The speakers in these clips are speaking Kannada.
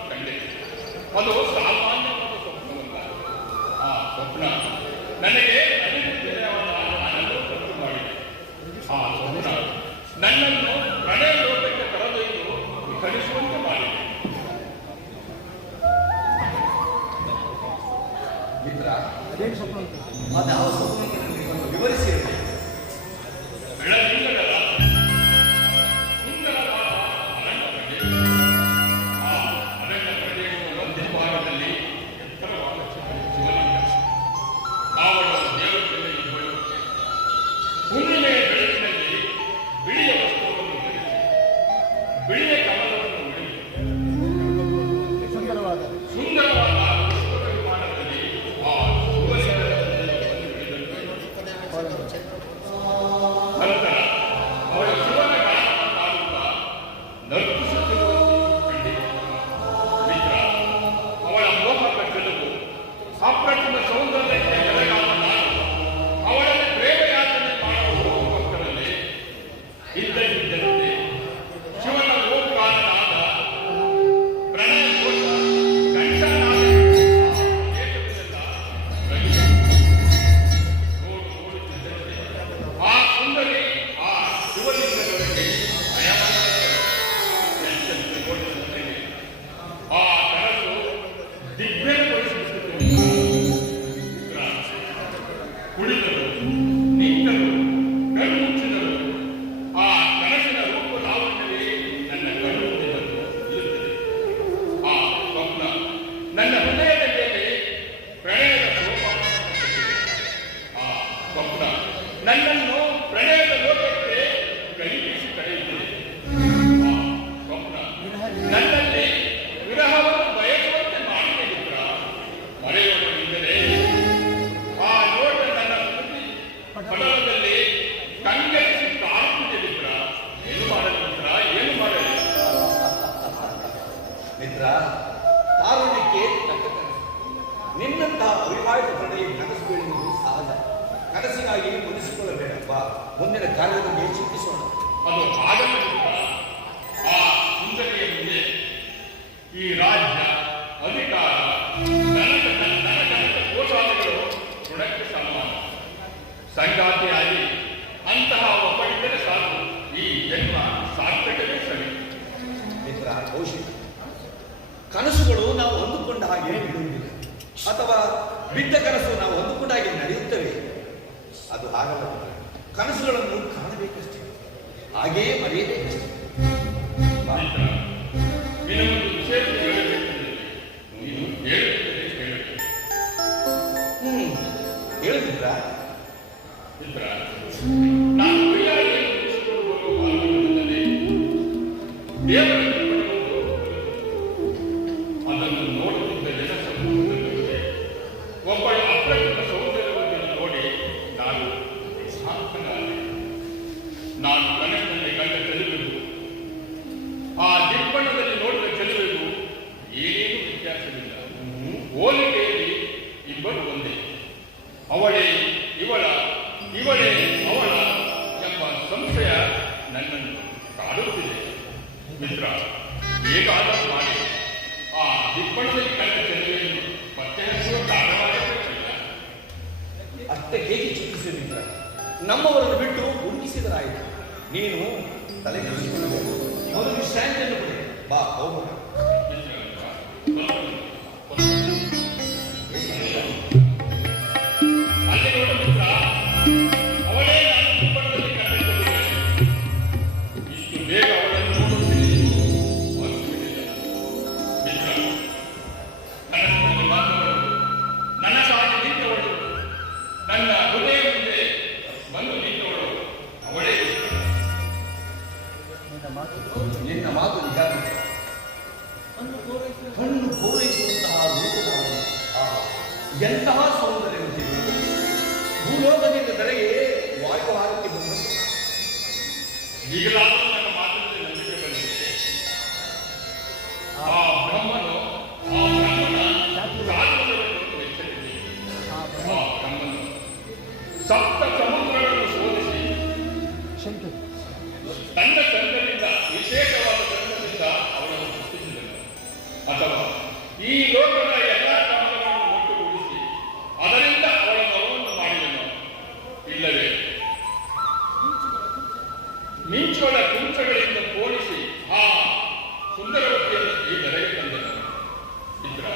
ಕಾರ್ತಿಕ್ ಅದು ಸಾಮಾನ್ಯವಾದ ಸ್ವಪ್ನವಲ್ಲ. ಆ ಸ್ವಪ್ನ ನನಗೆ ನನ್ನನ್ನು ಗೊತ್ತು ಮಾಡಿದೆ. ಆ ಸ್ವಪ್ನ ನನ್ನನ್ನು ಪ್ರಣಯ ಲೋಕಕ್ಕೆ ಕರೆದೊಯ್ದು ಕಲಿಸುವಂತೆ ಮಾಡಿದೆ. ಮಿತ್ರ, ಅದೇನು ಸ್ವಪ್ನ? ಅದು ಯಾವ ಸ್ವಪ್ನಕ್ಕೆ ನನಗೆ ಸ್ವಲ್ಪ ವಿವರಿಸಿ ಹೇಳಿ. ಬೆಳದಿಂಗಳ ನಿನ್ನಂತಹ ಅವಿವಾಹಿತ ಪ್ರಣಯ ಕನಸು ಬೀಳುವುದು ಸಹಜ. ಕನಸಿಗಾಗಿ ಮುನಿಸಿಕೊಳ್ಳಬೇಡಪ್ಪ. ಮುಂದಿನ ಕಾರ್ಯದ ಬಗ್ಗೆ ಚಿಂತಿಸೋಣ. ಅದು ಆಗಲ್ಲ ಮಿತ್ರ. ಆ ಸುಂದರಿಯ ಮುಂದೆ ಈ ರಾಜ್ಯ, ಅಧಿಕಾರ, ನನಗನಕ ಕೋಶಾಲೆಗಳು ಋಣಕ್ಕೆ ಸಮಾನ. ಸಂಗಾತಿಯಾಗಿ ಅಂತಹ ಒಬ್ಬಳಿದ್ದರೆ ಸಾಕು, ಈ ಜನ್ಮ ಸಾರ್ಥಕವೇ ಸರಿ. ಮಿತ್ರ ಕೌಶಿಕ, ಕನಸುಗಳು ನಾವು ಅಂದುಕೊಂಡ ಹಾಗೆ ಬಿಡುವುದಿಲ್ಲ, ಅಥವಾ ಬಿದ್ದ ಕನಸು ನಾವು ಅಂದುಕೊಂಡ ಹಾಗೆ ನಡೆಯುತ್ತವೆ. ಅದು ಹಾಗಲ್ಲ. ಕನಸುಗಳನ್ನು ಕಾಣಬೇಕಷ್ಟೇ, ಹಾಗೆಯೇ ಮರೆಯಬೇಕಷ್ಟೇ. ಮಿತ್ರ, ನಿನಗೊಂದು ವಿಶೇಷ ಹೇಳಬೇಕೆಂದರೆ ನೀನು ಹೇಳುತ್ತಿದ್ದರೆ ಹೇಳಬೇಕು. ಹೇಳುತ್ತಿದ್ರ ಮಿತ್ರ, ನಾನು ಕೈಯಾಗಿ ಮುಗಿಸಿಕೊಂಡು ಬರುವ ಮಾರ್ಗವಿಲ್ಲದೆ ದೇವರನ್ನು ಪಡೆಯುವುದು ಅದನ್ನು ನೋಡುತ್ತಿದ್ದ ಜನಸಮೂಹದಲ್ಲಿ ಒಬ್ಬಳ ಅಪ್ರಕೃತ ಸೌಂದರ್ಯವನ್ನು ನೋಡಿ ನಾನು ಶಾಂತನಾದೆ. ನಾನು ಕನಸಿನಲ್ಲಿ ಕಂಡ ಚೆಲುವೆಗೂ ಆ ದಿಬ್ಬಣದಲ್ಲಿ ನೋಡಿದ ಚೆಲುವೆಗೂ ಏನೇನೂ ವ್ಯತ್ಯಾಸವಿಲ್ಲ. ಹೋಲಿಕೆಯಲ್ಲಿ ಇಬ್ಬರು ಒಂದೇ. ಅವಳೇ ಇವಳ, ಇವಳೇ ಅವಳ ಎಂಬ ಸಂಶಯ ನನ್ನನ್ನು ಕಾಡುತ್ತಿದೆ. ಮಿತ್ರ, ಹೇಗಾದರೂ ಮಾಡಿ ಆ ದಿಬ್ಬಣದಲ್ಲಿ ಕಂಡ ಚೆಲುವೆಯನ್ನು ಪತ್ತೆ ಹಚ್ಚುವ ಕಾರಣವಾಗಬೇಕಿಲ್ಲ. ಅಷ್ಟೇ ಹೇಗೆ ಚಿಂತಿಸಿದ ನಮ್ಮವರನ್ನು ಬಿಟ್ಟು ಹುಡುಕಿಸಿದರಾಯಿತು. ನೀನು ತಲೆ ಕೆಡಿಸಿಕೊಳ್ಳಬೇಕು. ಮೊದಲು ವಿಶ್ರಾಂತಿಯನ್ನು ಕೊಡಿ. ಬಾ ಹೋಗೋಣ. ಅಲ್ಲಿ ನೋಡು ಮಿತ್ರ, ಅವಳೇ ನನ್ನ ದಿಬ್ಬಣದಲ್ಲಿ ಕಂಡ ಚೆಲುವೆ. ಇಷ್ಟು ಬೇಗ ಅವಳನ್ನು ನೋಡುತ್ತಿದ್ದು ಮನಸ್ಸಿನಿಂದ. ಮಿತ್ರ, ಕನಸಿನಲ್ಲಿ ಬಂದವಳು, ನನ್ನ ಸಾಗಿ ನಿಂತವಳು, ನನ್ನ ಹೃದಯ ಮುಂದೆ ಬಂದು ನಿಂತವಳು ಅವಳೇ. ನಿನ್ನ ಮಾತು ನಿಜ. ಕಣ್ಣು ಪೂರೈಸುವಂತಹ ರೂಪದವನು. ಎಂತಹ ಸೌಂದರ್ಯವಂತಿದೆ. ಭೂಲೋಕದಿಂದ ತಲೆಗೆ ವಾಯುಹಾರಕ್ಕೆ ಬಂದಂತೆ. ಈಗಲಾದರೂ ನನ್ನ ಮಾತಿನಲ್ಲಿ ನಂಬಿಕೆ ಬಂದಿದೆ. ಆ ಬ್ರಹ್ಮನ ಸಾಧನವನ್ನು ಮೆಚ್ಚಲಿದೆ. ಆ ಬ್ರಹ್ಮನು ಸಪ್ತ ಸಮುದ್ರಗಳನ್ನು ಶೋಧಿಸಿ ತನ್ನ ಚಂದ್ರನಿಂದ, ವಿಶೇಷವಾದ ಚಂದ್ರನಿಂದ ಅವಳನ್ನು ಸೃಷ್ಟಿಸಿದನು. ಅಥವಾ ಈ ಲೋಕದ ಎಲ್ಲಾ ಕಾಮಗಳನ್ನು ಒಟ್ಟುಗೂಡಿಸಿ ಅದರಿಂದ ಅವಳ ಮರವನ್ನು ಮಾಡಿದನು. ಇಲ್ಲವೇ ಮಿಂಚುಗಳ ಕುಂಚಗಳಿಂದ ಪೋಣಿಸಿ ಆ ಸುಂದರವತಿಯನ್ನು ಈ ನೆರೆಗೆ ತಂದನು. ಮಿತ್ರ,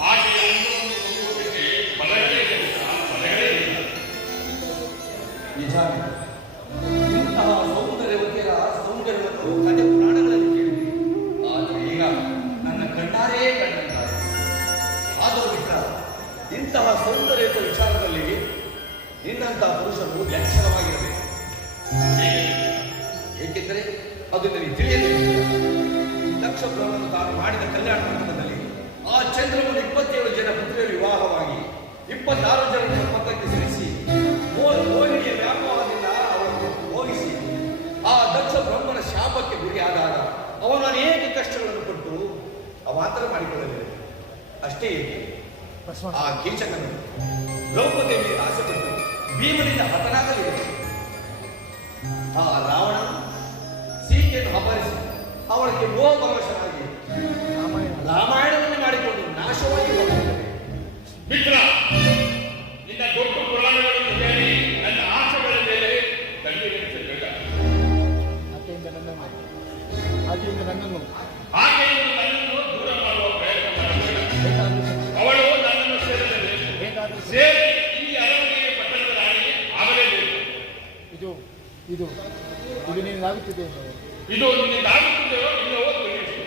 ಹಾಗೆ ಅಂಗವನ್ನು ಕೊಂಡುವುದಕ್ಕೆ ಬಲಗಳೇ ಇದೆ ಮಿತ್ರ, ಬಲಗಳೇ ಇಲ್ಲ. ನಿಜ. ಇಂತಹ ಸೌಂದರ್ಯವತಿಯರ ಸೌಂದರ್ಯವನ್ನು ಕಡೆ ಪುರಾಣಗಳಲ್ಲಿ ಕೇಳಿದೆ. ಆದರೆ ಈಗ ನನ್ನ ಕಣ್ಣಾರೇ ಕಂಡಂತಾರೆ. ಆದರೂ ಮಿತ್ರ, ಇಂತಹ ಸೌಂದರ್ಯದ ವಿಚಾರದಲ್ಲಿ ನಿನ್ನಂತಹ ಪುರುಷರು ಎಚ್ಚರವಾಗಿರಬೇಕು. ಏಕೆಂದರೆ ಅದು ನನಗೆ ತಿಳಿಯಲಿಲ್ಲ. ದಕ್ಷ ಬ್ರಹ್ಮನು ತಾನು ಮಾಡಿದ ಕಲ್ಯಾಣ ಮಂಟಪದಲ್ಲಿ ಆ ಚಂದ್ರವನ್ನು 27 ಜನ ಪುತ್ರಿಯರು ವಿವಾಹವಾಗಿ 26 ಜನರನ್ನು ಪಕ್ಕಕ್ಕೆ ಸರಿಸಿ ಮೋಹಿನಿಯ ವ್ಯಾಪಾರದಿಂದ ಅವರನ್ನು ಹೋಗಿಸಿ ಆ ದಕ್ಷ ಬ್ರಹ್ಮನ ಶಾಪಕ್ಕೆ ಗುರಿಯಾದಾಗ ಅವನು ಅನೇಕ ಕಷ್ಟಗಳನ್ನು ಕೊಟ್ಟು ಅವಾಂತರ ಮಾಡಿಕೊಳ್ಳಲಿಲ್ಲ. ಅಷ್ಟೇ ಏಕೆ, ಆ ಕೀಚಕನು ದ್ರೌಪದಿಯ ಮೇಲೆ ಆಸೆಪಟ್ಟು ಭೀಮನಿಂದ ಹತನಾಗಲಿಲ್ಲ. ಆ ರಾವಣ ಸೀತೆಯನ್ನು ಅಪಹರಿಸಿ ಅವಳಿಗೆ ಮೋಹಪರವಶನಾಗಿ ರಾಮಾಯಣವನ್ನು ಮಾಡಿಕೊಂಡು ನಾಶವಾಗಿ ಹೋಗುತ್ತದೆ. ಮಿತ್ರ, ನಿನ್ನ ದೊಡ್ಡ ಪುರಾಣಗಳನ್ನು ಹೇಳಿ ನನ್ನ ಆಸೆಗಳ ಮೇಲೆ ತಣ್ಣೀರಿಸಬೇಡ. ಹಾಗೆ ನನ್ನನ್ನು ದೂರ ಮಾಡುವ ಪ್ರಯತ್ನ ಮಾಡಬೇಡ. ಅವಳು ನನ್ನನ್ನು ಸೇರಲೇಬೇಕು. ಸೇರಿ ಈ ಅರಮನೆಯ ಪಟ್ಟಣದ ರಾಣಿಗೆ ಆಗಲೇಬೇಕು. ಇದು ನಿನಗಾಗುತ್ತಿದೆ. ಇದು ನಿನಗಾಗುತ್ತಿದೆಯೋ ಇಲ್ಲವೋ ತಿಳಿಸು.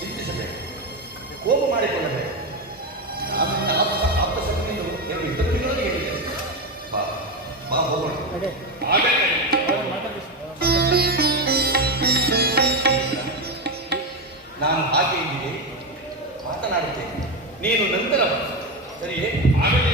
ಚಿಂತಿಸಬೇಕು, ಕೋಪ ಮಾಡಿಕೊಳ್ಳಬೇಕು. ನಾನು ಆಪ್ತ ಸಭೆಯನ್ನು 2 ಇದ್ದಪಡಿಗಳನ್ನು ಹೇಳಿದೆ. ಬಾ ಬಾ ಹೋಗೋಣ. ಆಗಲೇ ನಾನು ಆಕೆಯೊಂದಿಗೆ ಮಾತನಾಡುತ್ತೇನೆ, ನೀನು ನಂತರ ಬಾ. ಸರಿಯೇ? ಆಗಲೇ